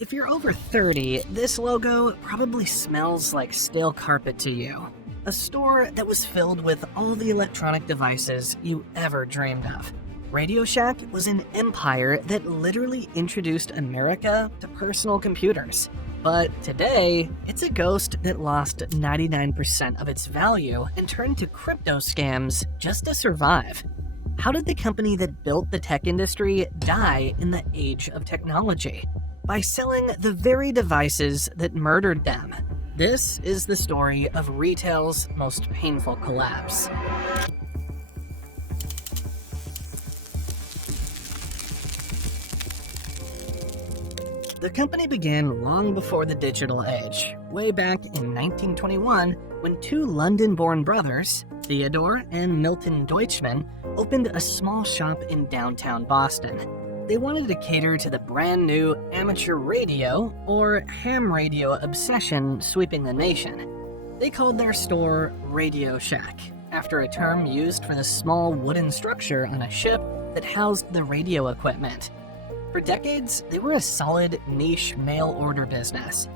If you're over 30, this logo probably smells like stale carpet to you. A store that was filled with all the electronic devices you ever dreamed of. RadioShack was an empire that literally introduced America to personal computers. But today, it's a ghost that lost 99% of its value and turned to crypto scams just to survive. How did the company that built the tech industry die in the age of technology? By selling the very devices that murdered them. This is the story of retail's most painful collapse. The company began long before the digital age, way back in 1921, when two London-born brothers, Theodore and Milton Deutschman, opened a small shop in downtown Boston. They wanted to cater to the brand new amateur radio, or ham radio obsession sweeping the nation. They called their store RadioShack, after a term used for the small wooden structure on a ship that housed the radio equipment. For decades, they were a solid niche mail-order business.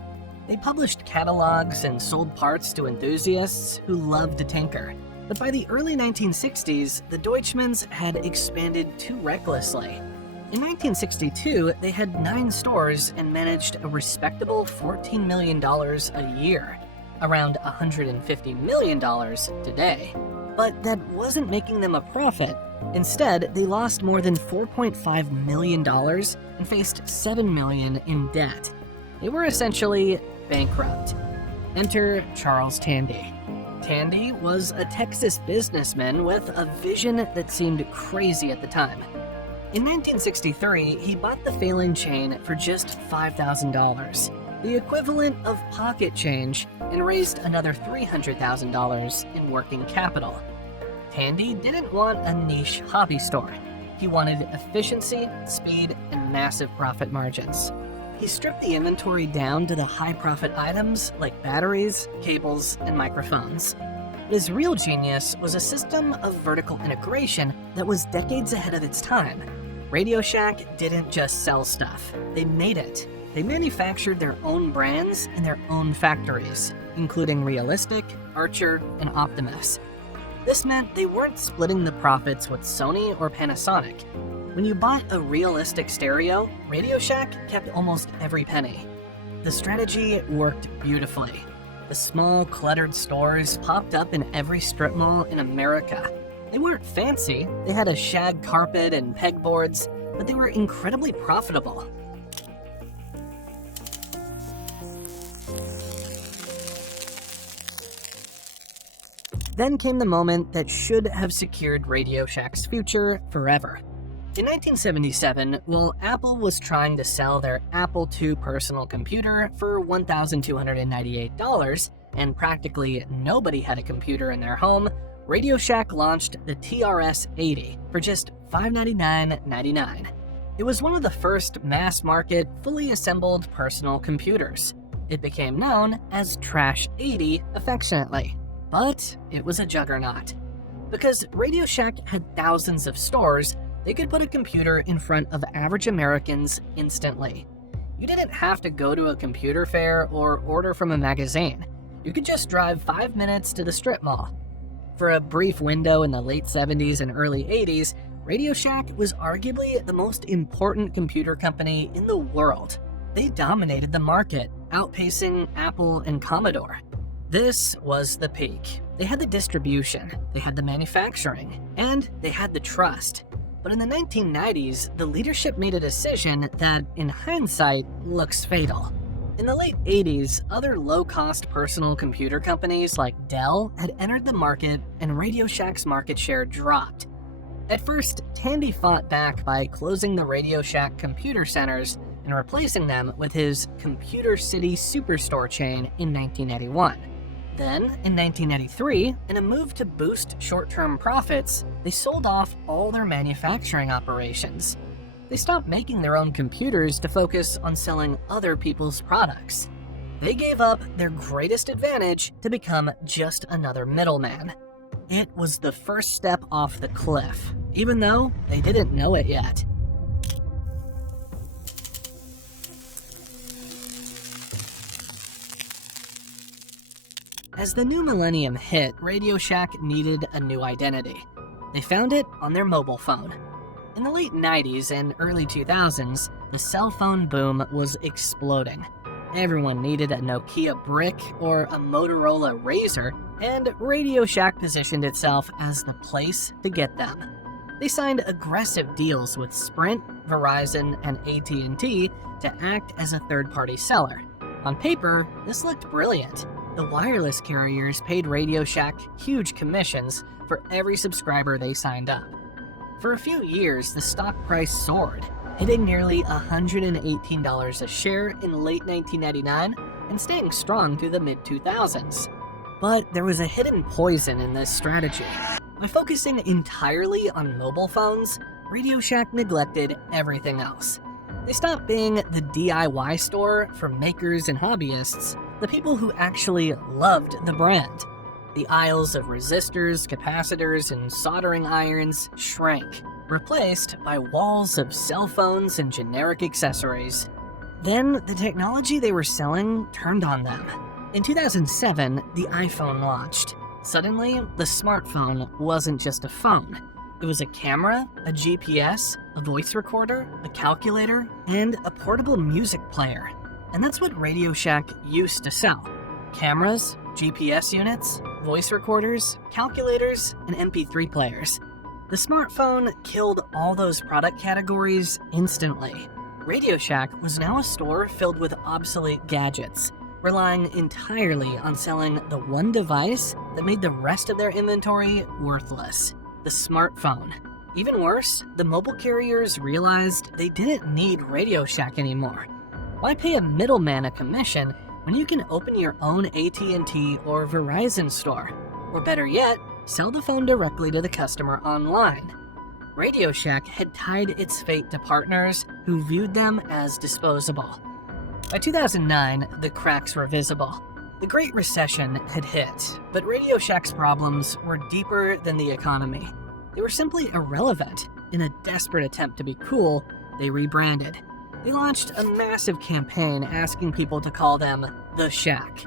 They published catalogs and sold parts to enthusiasts who loved to tinker. But by the early 1960s, the Deutschmans had expanded too recklessly. In 1962, they had 9 stores and managed a respectable $14 million a year, around $150 million today. But that wasn't making them a profit. Instead, they lost more than $4.5 million and faced $7 million in debt. They were essentially bankrupt. Enter Charles Tandy. Tandy was a Texas businessman with a vision that seemed crazy at the time. In 1963, he bought the failing chain for just $5,000, the equivalent of pocket change, and raised another $300,000 in working capital. Tandy didn't want a niche hobby store. He wanted efficiency, speed, and massive profit margins. He stripped the inventory down to the high-profit items like batteries, cables, and microphones. His real genius was a system of vertical integration that was decades ahead of its time. RadioShack didn't just sell stuff, they made it. They manufactured their own brands in their own factories, including Realistic, Archer, and Optimus. This meant they weren't splitting the profits with Sony or Panasonic. When you bought a Realistic stereo, RadioShack kept almost every penny. The strategy worked beautifully. The small, cluttered stores popped up in every strip mall in America. They weren't fancy, they had a shag carpet and pegboards, but they were incredibly profitable. Then came the moment that should have secured RadioShack's future forever. In 1977, while Apple was trying to sell their Apple II personal computer for $1,298, and practically nobody had a computer in their home, RadioShack launched the TRS-80 for just $599.99. It was one of the first mass-market, fully assembled personal computers. It became known as Trash 80 affectionately. But it was a juggernaut. Because RadioShack had thousands of stores, they could put a computer in front of average Americans instantly. You didn't have to go to a computer fair or order from a magazine. You could just drive 5 minutes to the strip mall. For a brief window in the late 70s and early 80s, RadioShack was arguably the most important computer company in the world. They dominated the market, outpacing Apple and Commodore. This was the peak. They had the distribution, they had the manufacturing, and they had the trust. But in the 1990s, the leadership made a decision that, in hindsight, looks fatal. In the late 80s, other low-cost personal computer companies like Dell had entered the market, and RadioShack's market share dropped. At first, Tandy fought back by closing the RadioShack computer centers and replacing them with his Computer City Superstore chain in 1981. Then, in 1983, in a move to boost short-term profits, they sold off all their manufacturing operations. They stopped making their own computers to focus on selling other people's products. They gave up their greatest advantage to become just another middleman. It was the first step off the cliff, even though they didn't know it yet. As the new millennium hit, RadioShack needed a new identity. They found it on their mobile phone. In the late 90s and early 2000s, the cell phone boom was exploding. Everyone needed a Nokia brick or a Motorola Razr, and RadioShack positioned itself as the place to get them. They signed aggressive deals with Sprint, Verizon, and AT&T to act as a third-party seller. On paper, this looked brilliant. The wireless carriers paid RadioShack huge commissions for every subscriber they signed up. For a few years, the stock price soared, hitting nearly $118 a share in late 1999 and staying strong through the mid-2000s. But there was a hidden poison in this strategy. By focusing entirely on mobile phones, RadioShack neglected everything else. They stopped being the DIY store for makers and hobbyists, the people who actually loved the brand. The aisles of resistors, capacitors, and soldering irons shrank, replaced by walls of cell phones and generic accessories. Then, the technology they were selling turned on them. In 2007, the iPhone launched. Suddenly, the smartphone wasn't just a phone. It was a camera, a GPS, a voice recorder, a calculator, and a portable music player. And that's what RadioShack used to sell. Cameras, GPS units, voice recorders, calculators, and MP3 players. The smartphone killed all those product categories instantly. RadioShack was now a store filled with obsolete gadgets, relying entirely on selling the one device that made the rest of their inventory worthless: the smartphone. Even worse, the mobile carriers realized they didn't need RadioShack anymore. Why pay a middleman a commission when you can open your own AT&T or Verizon store? Or better yet, sell the phone directly to the customer online. RadioShack had tied its fate to partners who viewed them as disposable. By 2009, the cracks were visible. The Great Recession had hit, but RadioShack's problems were deeper than the economy. They were simply irrelevant. In a desperate attempt to be cool, they rebranded. They launched a massive campaign asking people to call them The Shack.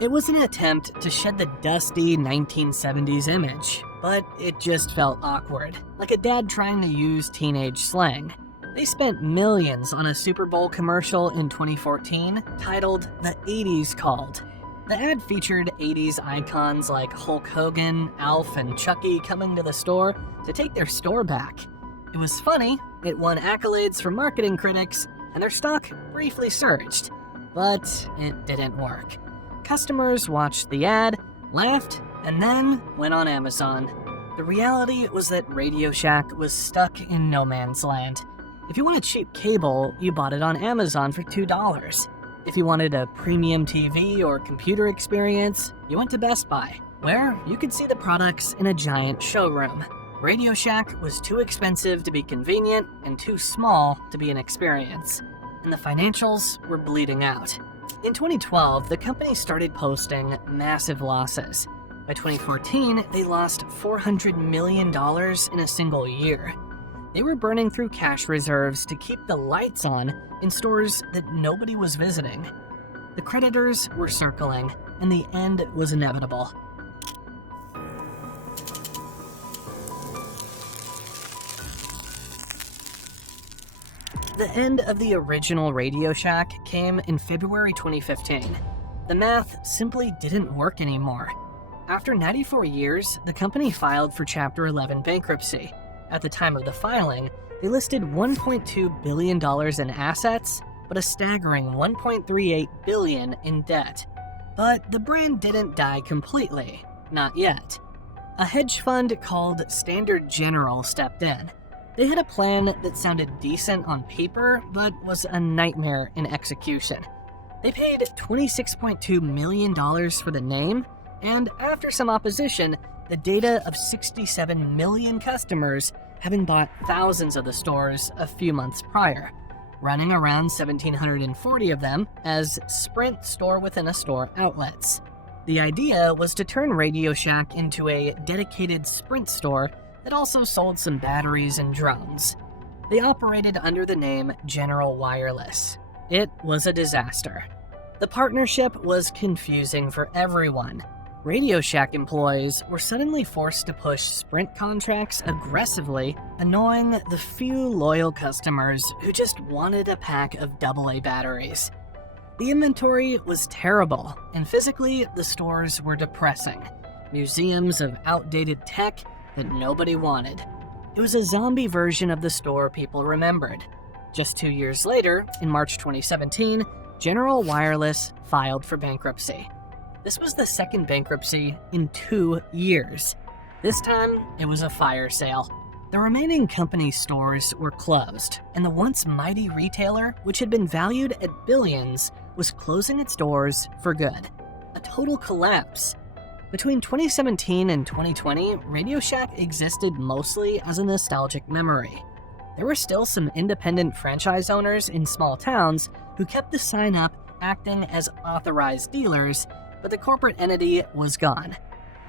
It was an attempt to shed the dusty 1970s image, but it just felt awkward, like a dad trying to use teenage slang. They spent millions on a Super Bowl commercial in 2014 titled The 80s Called. The ad featured 80s icons like Hulk Hogan, Alf, and Chucky coming to the store to take their store back. It was funny, it won accolades from marketing critics, and their stock briefly surged. But it didn't work. Customers watched the ad, laughed, and then went on Amazon. The reality was that RadioShack was stuck in no man's land. If you wanted cheap cable, you bought it on Amazon for $2. If you wanted a premium TV or computer experience, you went to Best Buy, where you could see the products in a giant showroom. RadioShack was too expensive to be convenient and too small to be an experience. And the financials were bleeding out. In 2012, the company started posting massive losses. By 2014, they lost $400 million in a single year. They were burning through cash reserves to keep the lights on in stores that nobody was visiting. The creditors were circling, and the end was inevitable. The end of the original RadioShack came in February 2015. The math simply didn't work anymore. After 94 years, the company filed for Chapter 11 bankruptcy. At the time of the filing, they listed $1.2 billion in assets, but a staggering $1.38 billion in debt. But the brand didn't die completely. Not yet. A hedge fund called Standard General stepped in. They had a plan that sounded decent on paper, but was a nightmare in execution. They paid $26.2 million for the name, and after some opposition, the data of 67 million customers having bought thousands of the stores a few months prior, running around 1,740 of them as Sprint store-within-a-store outlets. The idea was to turn RadioShack into a dedicated Sprint store that also sold some batteries and drones. They operated under the name General Wireless. It was a disaster. The partnership was confusing for everyone. RadioShack employees were suddenly forced to push Sprint contracts aggressively, annoying the few loyal customers who just wanted a pack of AA batteries. The inventory was terrible, and physically, the stores were depressing. Museums of outdated tech that nobody wanted. It was a zombie version of the store people remembered. Just 2 years later, in March 2017, General Wireless filed for bankruptcy. This was the second bankruptcy in 2 years. This time, it was a fire sale. The remaining company stores were closed, and the once mighty retailer, which had been valued at billions, was closing its doors for good. A total collapse. Between 2017 and 2020, RadioShack existed mostly as a nostalgic memory. There were still some independent franchise owners in small towns who kept the sign up acting as authorized dealers, but the corporate entity was gone.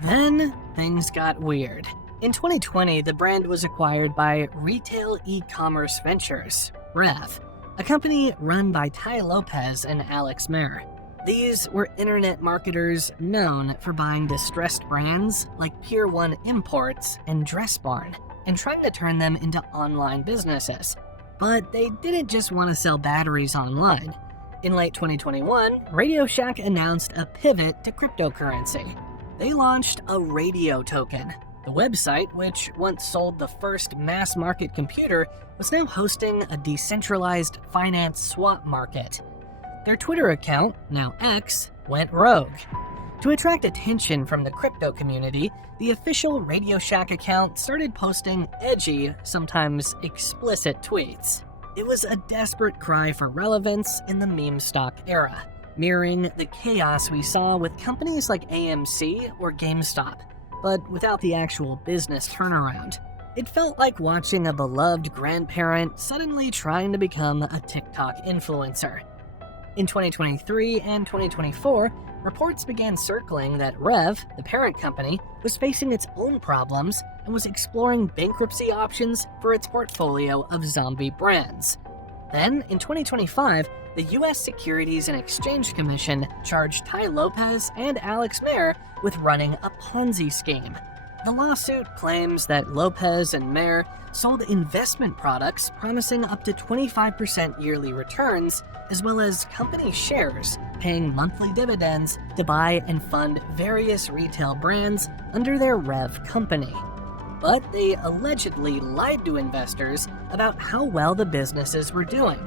Then, things got weird. In 2020, the brand was acquired by Retail E-Commerce Ventures, REV, a company run by Tai Lopez and Alex Mayer. These were internet marketers known for buying distressed brands like Pier 1 Imports and Dress Barn and trying to turn them into online businesses. But they didn't just want to sell batteries online. In late 2021, RadioShack announced a pivot to cryptocurrency. They launched a radio token. The website, which once sold the first mass-market computer, was now hosting a decentralized finance swap market. Their Twitter account, now X, went rogue. To attract attention from the crypto community, the official RadioShack account started posting edgy, sometimes explicit tweets. It was a desperate cry for relevance in the meme stock era, mirroring the chaos we saw with companies like AMC or GameStop, but without the actual business turnaround. It felt like watching a beloved grandparent suddenly trying to become a TikTok influencer. In 2023 and 2024, reports began circling that REV, the parent company, was facing its own problems and was exploring bankruptcy options for its portfolio of zombie brands. Then, in 2025, the U.S. Securities and Exchange Commission charged Tai Lopez and Alex Mayer with running a Ponzi scheme. The lawsuit claims that Lopez and Mayer sold investment products promising up to 25% yearly returns, as well as company shares, paying monthly dividends to buy and fund various retail brands under their REV company. But they allegedly lied to investors about how well the businesses were doing.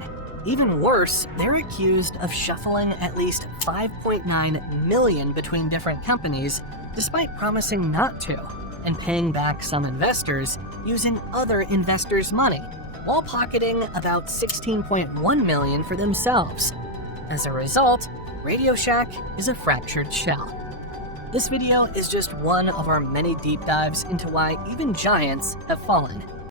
Even worse, they're accused of shuffling at least $5.9 million between different companies, despite promising not to, and paying back some investors using other investors' money, while pocketing about $16.1 million for themselves. As a result, RadioShack is a fractured shell. This video is just one of our many deep dives into why even giants have fallen.